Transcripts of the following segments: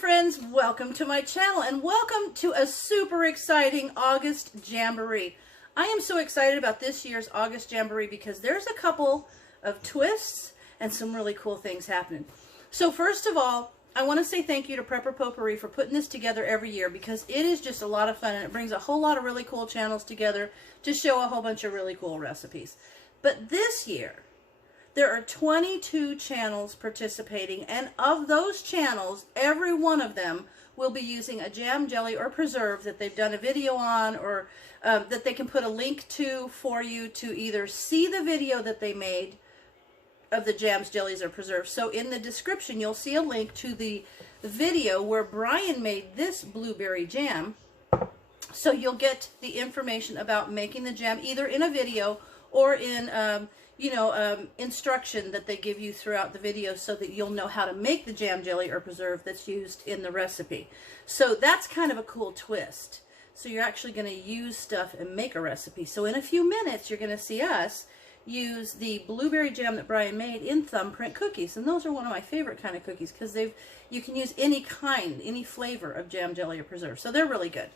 friends, welcome to my channel and welcome to a super exciting August Jamboree. I am so excited about this year's August Jamboree because there's a couple of twists and some really cool things happening. So first of all, I want to say thank you to Prepper Potpourri for putting this together every year because it is just a lot of fun and it brings a whole lot of really cool channels together to show a whole bunch of really cool recipes. But this year, there are 22 channels participating, and of those channels, every one of them will be using a jam, jelly, or preserve that they've done a video on, or that they can put a link to for you to either see the video that they made of the jams, jellies, or preserves. So in the description, you'll see a link to the video where Bryan made this blueberry jam. So you'll get the information about making the jam either in a video or in instruction that they give you throughout the video so that you'll know how to make the jam, jelly, or preserve that's used in the recipe. So that's kind of a cool twist. So you're actually going to use stuff and make a recipe. So in a few minutes, you're going to see us use the blueberry jam that Bryan made in Thumbprint Cookies. And those are one of my favorite kind of cookies because you can use any kind, any flavor of jam, jelly, or preserve. So they're really good.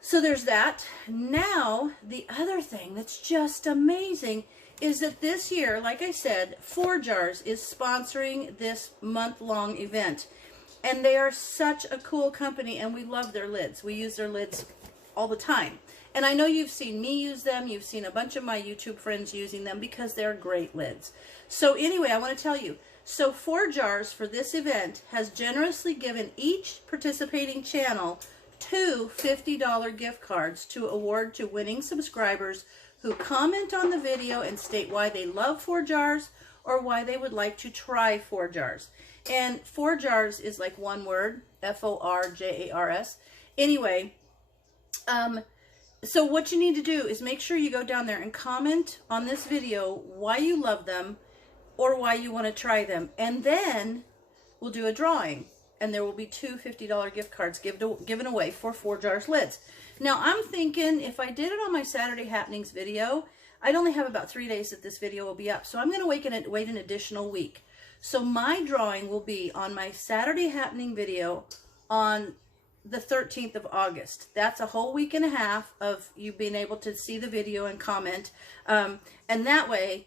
So there's that. Now, the other thing that's just amazing is that this year, like I said, Forjars is sponsoring this month-long event. And they are such a cool company, and we love their lids. We use their lids all the time. And I know you've seen me use them. You've seen a bunch of my YouTube friends using them because they're great lids. So anyway, I want to tell you, so Forjars for this event has generously given each participating channel 2 $50 gift cards to award to winning subscribers who comment on the video and state why they love Forjars or why they would like to try Forjars. And Forjars is like one word, F-O-R-J-A-R-S. Anyway, so what you need to do is make sure you go down there and comment on this video why you love them or why you want to try them. And then we'll do a drawing. And there will be 2 $50 gift cards given away for Forjars lids. Now, I'm thinking if I did it on my Saturday Happenings video, I'd only have about 3 days that this video will be up. So I'm going to wait an additional week. So my drawing will be on my Saturday Happening video on the 13th of August. That's a whole week and a half of you being able to see the video and comment. And that way,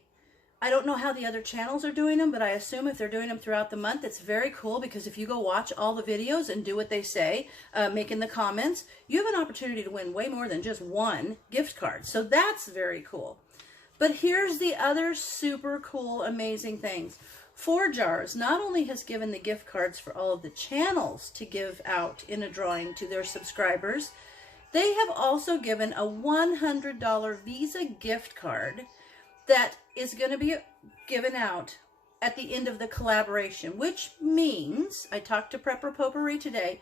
I don't know how the other channels are doing them, but I assume if they're doing them throughout the month, it's very cool because if you go watch all the videos and do what they say, making the comments, you have an opportunity to win way more than just one gift card. So that's very cool. But here's the other super cool, amazing things. Forjars not only has given the gift cards for all of the channels to give out in a drawing to their subscribers, they have also given a $100 Visa gift card that is going to be given out at the end of the collaboration, which means, I talked to Prepper Potpourri today,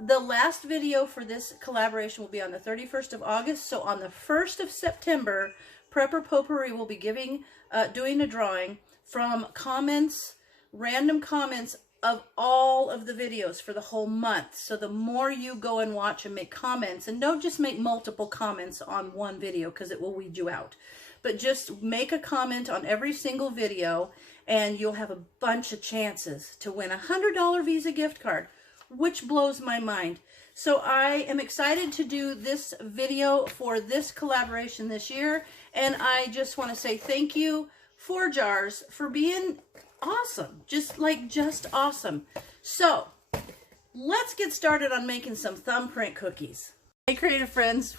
the last video for this collaboration will be on the 31st of August, so on the 1st of September, Prepper Potpourri will be doing a drawing from comments, random comments of all of the videos for the whole month. So the more you go and watch and make comments, and don't just make multiple comments on one video because it will weed you out, but just make a comment on every single video and you'll have a bunch of chances to win a $100 Visa gift card, which blows my mind. So I am excited to do this video for this collaboration this year, and I just want to say thank you, Forjars, for being awesome. Just awesome. So let's get started on making some thumbprint cookies. Hey, creative friends.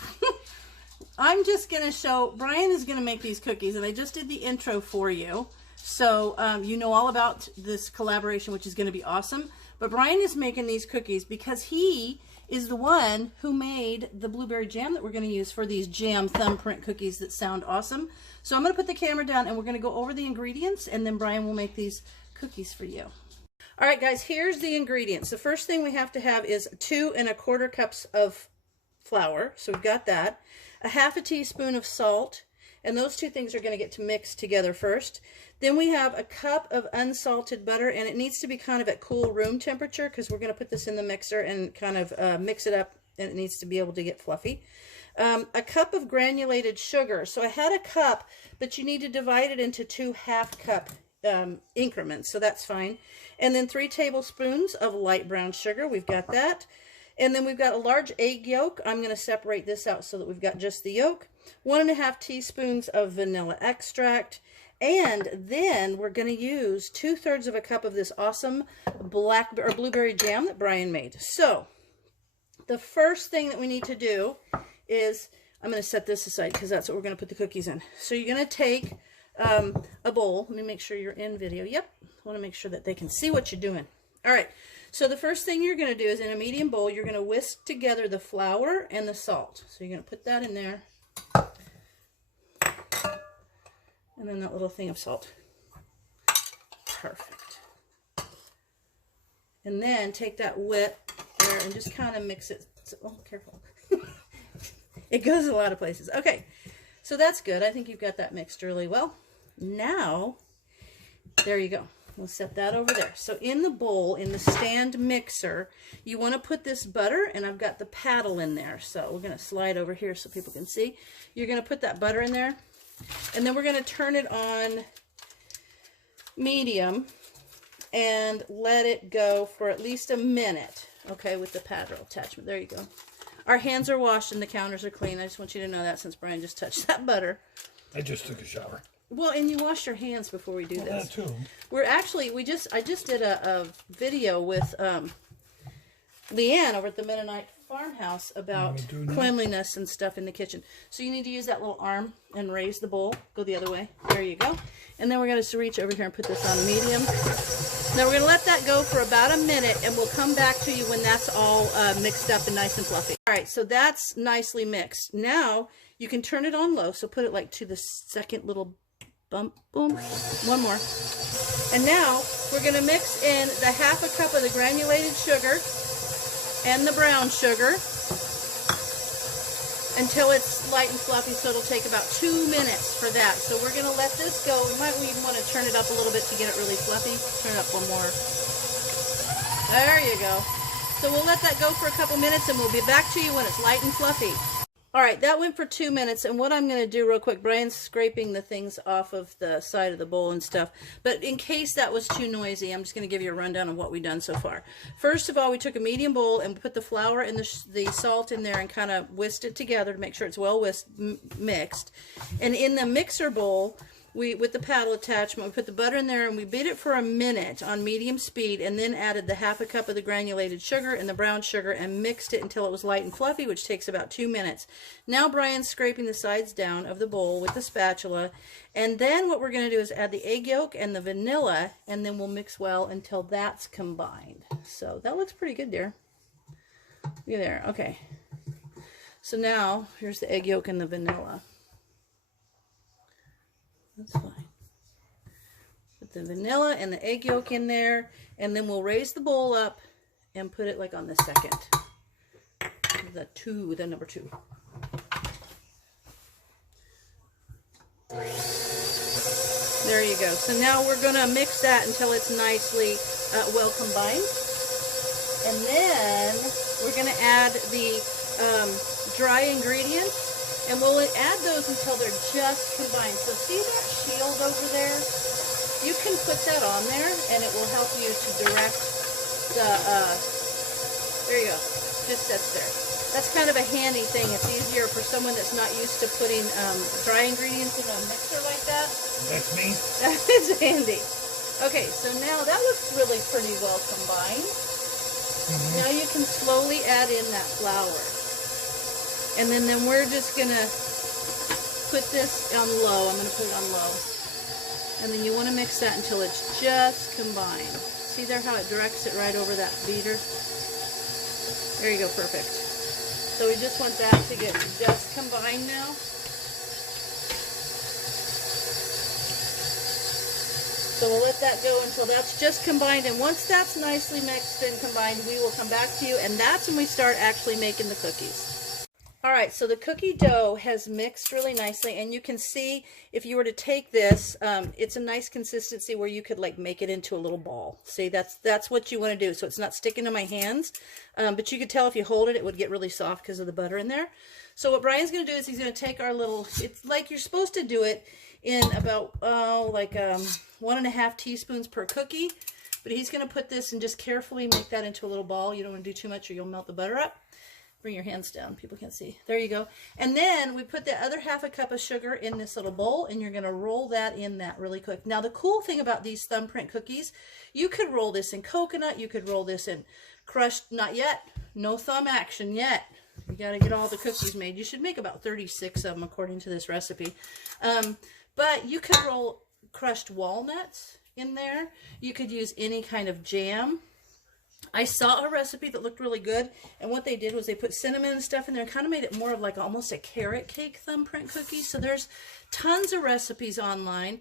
I'm just going to show, Bryan is going to make these cookies, and I just did the intro for you. So you know all about this collaboration, which is going to be awesome. But Bryan is making these cookies because he is the one who made the blueberry jam that we're going to use for these jam thumbprint cookies that sound awesome. So I'm going to put the camera down and we're going to go over the ingredients, and then Bryan will make these cookies for you. All right, guys, here's the ingredients. The first thing we have to have is 2 1/4 cups of flour. So we've got that. A 1/2 teaspoon of salt, and those two things are going to get to mix together first. Then we have a cup of unsalted butter, and it needs to be kind of at cool room temperature because we're going to put this in the mixer and kind of mix it up, and it needs to be able to get fluffy. A cup of granulated sugar. So I had a cup, but you need to divide it into 2 1/2 cup increments, so that's fine. And then 3 tablespoons of light brown sugar. We've got that. And then we've got a large egg yolk. I'm going to separate this out so that we've got just the yolk. 1½ teaspoons of vanilla extract. And then we're going to use 2/3 of a cup of this awesome blueberry jam that Bryan made. So the first thing that we need to do is, I'm going to set this aside because that's what we're going to put the cookies in. So you're going to take a bowl. Let me make sure you're in video. Yep. I want to make sure that they can see what you're doing. All right. So the first thing you're going to do is, in a medium bowl, you're going to whisk together the flour and the salt. So you're going to put that in there. And then that little thing of salt. Perfect. And then take that whip there and just kind of mix it. Oh, careful. It goes a lot of places. Okay. So that's good. I think you've got that mixed really well. Now, there you go. We'll set that over there. So in the bowl, in the stand mixer, you want to put this butter, and I've got the paddle in there. So we're going to slide over here so people can see. You're going to put that butter in there, and then we're going to turn it on medium and let it go for at least a minute, okay, with the paddle attachment. There you go. Our hands are washed and the counters are clean. I just want you to know that since Bryan just touched that butter. I just took a shower. Well, and you wash your hands before we do this. That too. We're actually, I just did a video with Leanne over at the Mennonite farmhouse about cleanliness and stuff in the kitchen. So you need to use that little arm and raise the bowl. Go the other way. There you go. And then we're going to reach over here and put this on medium. Now we're going to let that go for about a minute, and we'll come back to you when that's all mixed up and nice and fluffy. All right, so that's nicely mixed. Now you can turn it on low, so put it like to the second little bump, boom, one more. And now we're going to mix in the 1/2 cup of the granulated sugar and the brown sugar until it's light and fluffy, so it'll take about 2 minutes for that. So we're going to let this go. We might even want to turn it up a little bit to get it really fluffy. Turn it up one more. There you go. So we'll let that go for a couple minutes, and we'll be back to you when it's light and fluffy. All right, that went for 2 minutes, and what I'm going to do real quick, Bryan's scraping the things off of the side of the bowl and stuff, but in case that was too noisy, I'm just going to give you a rundown of what we've done so far. First of all, we took a medium bowl and put the flour and the salt in there and kind of whisked it together to make sure it's well mixed. And in the mixer bowl, with the paddle attachment, we put the butter in there and we beat it for a minute on medium speed, and then added the 1/2 cup of the granulated sugar and the brown sugar and mixed it until it was light and fluffy, which takes about 2 minutes. Now Bryan's scraping the sides down of the bowl with the spatula, and then what we're going to do is add the egg yolk and the vanilla, and then we'll mix well until that's combined. So that looks pretty good, dear. Look at there. Okay. So now here's the egg yolk and the vanilla. That's fine. Put the vanilla and the egg yolk in there, and then we'll raise the bowl up and put it like on the second. The number 2. There you go. So now we're going to mix that until it's nicely well combined. And then we're going to add the dry ingredients. And we'll add those until they're just combined. So see that shield over there? You can put that on there, and it will help you to direct the, there you go, just sits there. That's kind of a handy thing. It's easier for someone that's not used to putting dry ingredients in a mixer like that. That's me. It's handy. Okay, so now that looks really pretty well combined. Now you can slowly add in that flour. And then we're just going to put this on low. I'm going to put it on low. And then you want to mix that until it's just combined. See there how it directs it right over that beater? There you go, perfect. So we just want that to get just combined now. So we'll let that go until that's just combined. And once that's nicely mixed and combined, we will come back to you. And that's when we start actually making the cookies. All right, so the cookie dough has mixed really nicely, and you can see if you were to take this, it's a nice consistency where you could like make it into a little ball. See, that's what you want to do, so it's not sticking to my hands, but you could tell if you hold it, it would get really soft because of the butter in there. So what Bryan's going to do is he's going to take our little, it's like you're supposed to do it in about, 1.5 teaspoons per cookie. But he's going to put this and just carefully make that into a little ball. You don't want to do too much or you'll melt the butter up. Bring your hands down. People can't see. There you go. And then we put the other 1/2 cup of sugar in this little bowl, and you're going to roll that in that really quick. Now, the cool thing about these Thumbprint cookies, you could roll this in coconut. You could roll this in crushed, not yet. No thumb action yet. You got to get all the cookies made. You should make about 36 of them according to this recipe. But you could roll crushed walnuts in there. You could use any kind of jam. I saw a recipe that looked really good, and what they did was they put cinnamon and stuff in there and kind of made it more of like almost a carrot cake Thumbprint cookie. So there's tons of recipes online.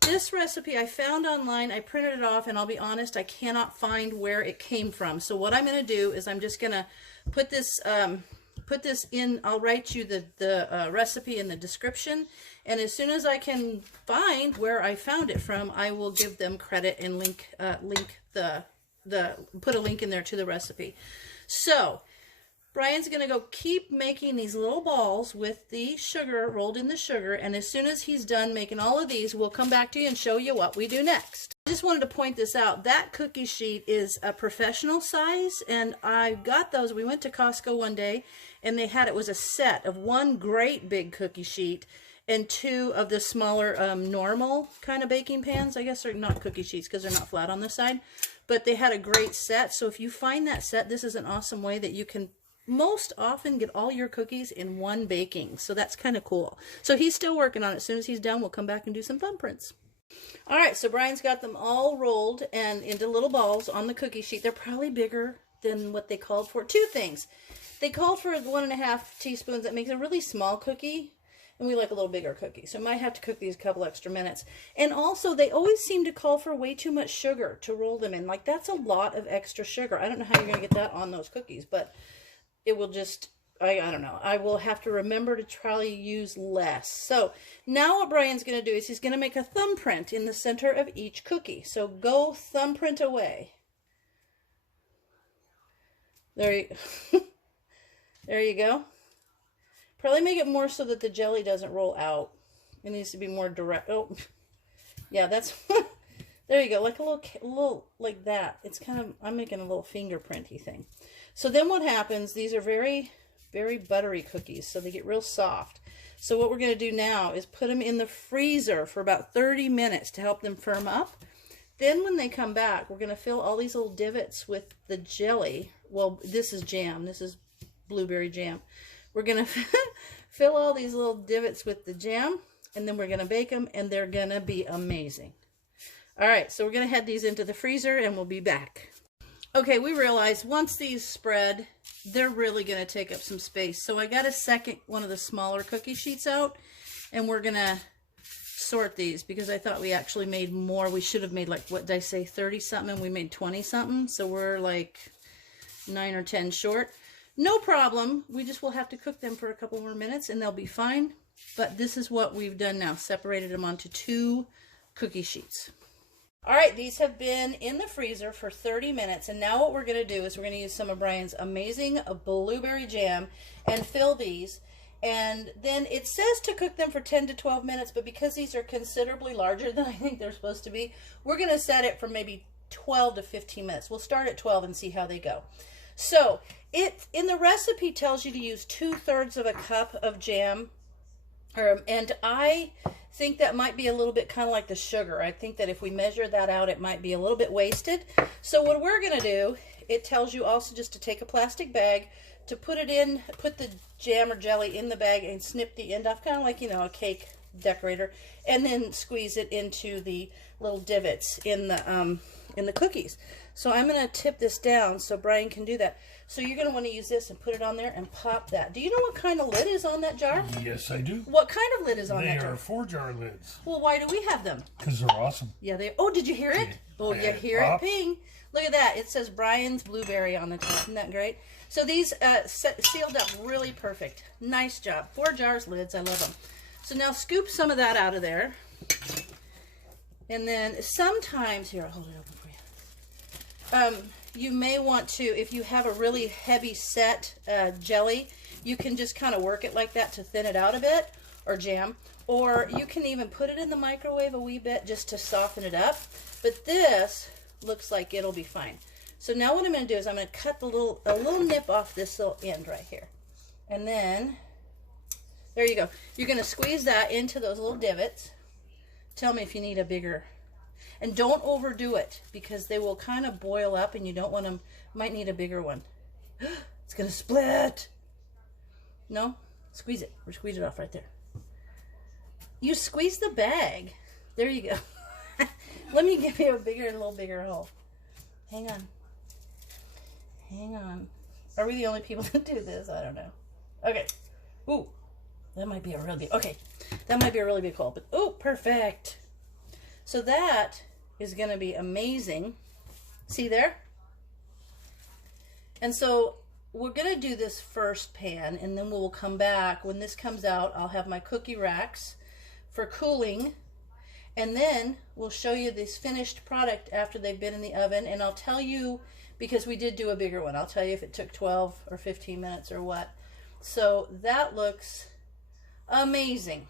This recipe I found online, I printed it off, and I'll be honest, I cannot find where it came from. So what I'm going to do is I'm just going to put this in. I'll write you the recipe in the description, and as soon as I can find where I found it from, I will give them credit and put a link in there to the recipe. So Bryan's going to go keep making these little balls with the sugar, rolled in the sugar, and as soon as he's done making all of these, we'll come back to you and show you what we do next. I just wanted to point this out. That cookie sheet is a professional size, and I got those. We went to Costco one day, and they had, it was a set of 1 great big cookie sheet and 2 of the smaller normal kind of baking pans. I guess they're not cookie sheets because they're not flat on the side. But they had a great set. So if you find that set, this is an awesome way that you can most often get all your cookies in one baking. So that's kind of cool. So he's still working on it. As soon as he's done, we'll come back and do some thumbprints. All right, so Bryan's got them all rolled and into little balls on the cookie sheet. They're probably bigger than what they called for. 2 things. They called for 1.5 teaspoons. That makes a really small cookie. And we like a little bigger cookie. So I might have to cook these a couple extra minutes. And also, they always seem to call for way too much sugar to roll them in. Like, that's a lot of extra sugar. I don't know how you're going to get that on those cookies, but it will just, I don't know. I will have to remember to try to use less. So now what Bryan's going to do is he's going to make a thumbprint in the center of each cookie. So go thumbprint away. There you go. Probably make it more so that the jelly doesn't roll out. It needs to be more direct. Oh, yeah, that's, there you go. Like a little, like that. It's kind of, I'm making a little fingerprinty thing. So then what happens, these are very, very buttery cookies, so they get real soft. So what we're going to do now is put them in the freezer for about 30 minutes to help them firm up. Then when they come back, we're going to fill all these little divots with the jelly. Well, this is jam. This is blueberry jam. We're going to fill all these little divots with the jam, and then we're going to bake them, and they're going to be amazing. All right, so we're going to head these into the freezer, and we'll be back. Okay, we realized once these spread, they're really going to take up some space. So I got a second one of the smaller cookie sheets out, and we're going to sort these because I thought we actually made more. We should have made, like, what did I say, 30-something, and we made 20-something. So we're like 9 or 10 short. No problem. We just will have to cook them for a couple more minutes and they'll be fine. But this is what we've done now. Separated them onto 2 cookie sheets. All right, these have been in the freezer for 30 minutes. And now what we're going to do is we're going to use some of Bryan's amazing blueberry jam and fill these. And then it says to cook them for 10 to 12 minutes, but because these are considerably larger than I think they're supposed to be, we're going to set it for maybe 12 to 15 minutes. We'll start at 12 and see how they go. So it in the recipe tells you to use 2/3 of a cup of jam, and I think that might be a little bit kind of like the sugar. I think that if we measure that out, it might be a little bit wasted. So what we're going to do, it tells you also just to take a plastic bag, to put it in, put the jam or jelly in the bag and snip the end off, kind of like, you know, a cake decorator, and then squeeze it into the little divots in the cookies. So I'm going to tip this down so Bryan can do that. So you're going to want to use this and put it on there and pop that. Do you know what kind of lid is on that jar? Yes, I do. What kind of lid is on that jar? They are Forjar lids. Well, why do we have them? Because they're awesome. Yeah, they. Oh, did you hear it? Oh, you hear it ping. Look at that. It says Bryan's Blueberry on the top. Isn't that great? So these sealed up really perfect. Nice job. Forjars lids. I love them. So now scoop some of that out of there. And then sometimes, here, I'll hold it open for you. You may want to, if you have a really heavy set jelly, you can just kind of work it like that to thin it out a bit. or jam. Or you can even put it in the microwave a wee bit just to soften it up. But this looks like it'll be fine. So now what I'm going to do is I'm going to cut a little nip off this little end right here. And then, there you go. You're going to squeeze that into those little divots. Tell me if you need a bigger. And don't overdo it because they will kind of boil up and you don't want them. Might need a bigger one. It's going to split. No? Squeeze it. Or squeeze it off right there. You squeeze the bag. There you go. Let me give you a little bigger hole. Hang on. Hang on. Are we the only people that do this? I don't know. Okay. Ooh. That might be a really big, okay. That might be a really big hole, but ooh, perfect. So that is going to be amazing. See there? And so we're going to do this first pan, and then we'll come back. When this comes out, I'll have my cookie racks for cooling, and then we'll show you this finished product after they've been in the oven, and I'll tell you, because we did do a bigger one, I'll tell you if it took 12 or 15 minutes or what. So that looks amazing.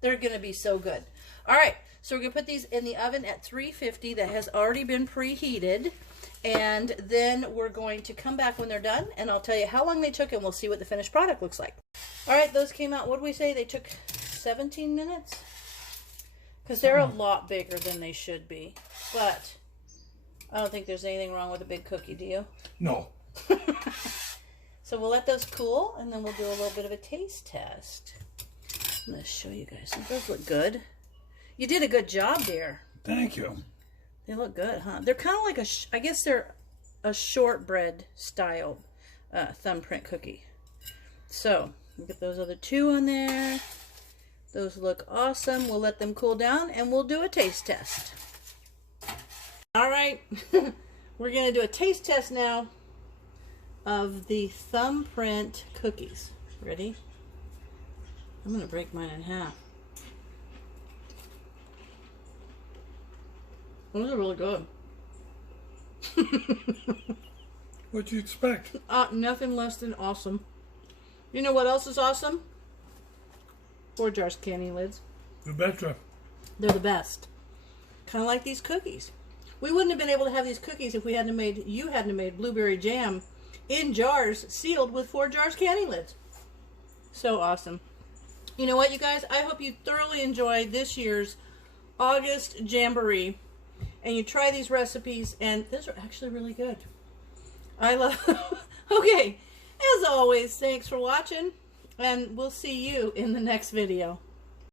They're going to be so good. All right, so we're going to put these in the oven at 350 that has already been preheated, and then we're going to come back when they're done, and I'll tell you how long they took, and we'll see what the finished product looks like. All right, those came out, what did we say? They took 17 minutes? Because they're a lot bigger than they should be. But I don't think there's anything wrong with a big cookie, do you? No. So we'll let those cool, and then we'll do a little bit of a taste test. I'm going to show you guys. It does look good. You did a good job, dear. Thank you. They look good, huh? They're kind of like I guess they're a shortbread style thumbprint cookie. So, look at those other two on there. Those look awesome. We'll let them cool down, and we'll do a taste test. All right. We're going to do a taste test now of the Thumbprint cookies. Ready? I'm going to break mine in half. Those are really good. What'd you expect? Nothing less than awesome. You know what else is awesome? Forjars candy lids. You betcha. They're the best. Kind of like these cookies. We wouldn't have been able to have these cookies if you hadn't made blueberry jam in jars sealed with Forjars candy lids. So awesome. You know what, you guys? I hope you thoroughly enjoyed this year's August Jamboree. And you try these recipes, and these are actually really good. I love them. Okay, as always, thanks for watching, and we'll see you in the next video.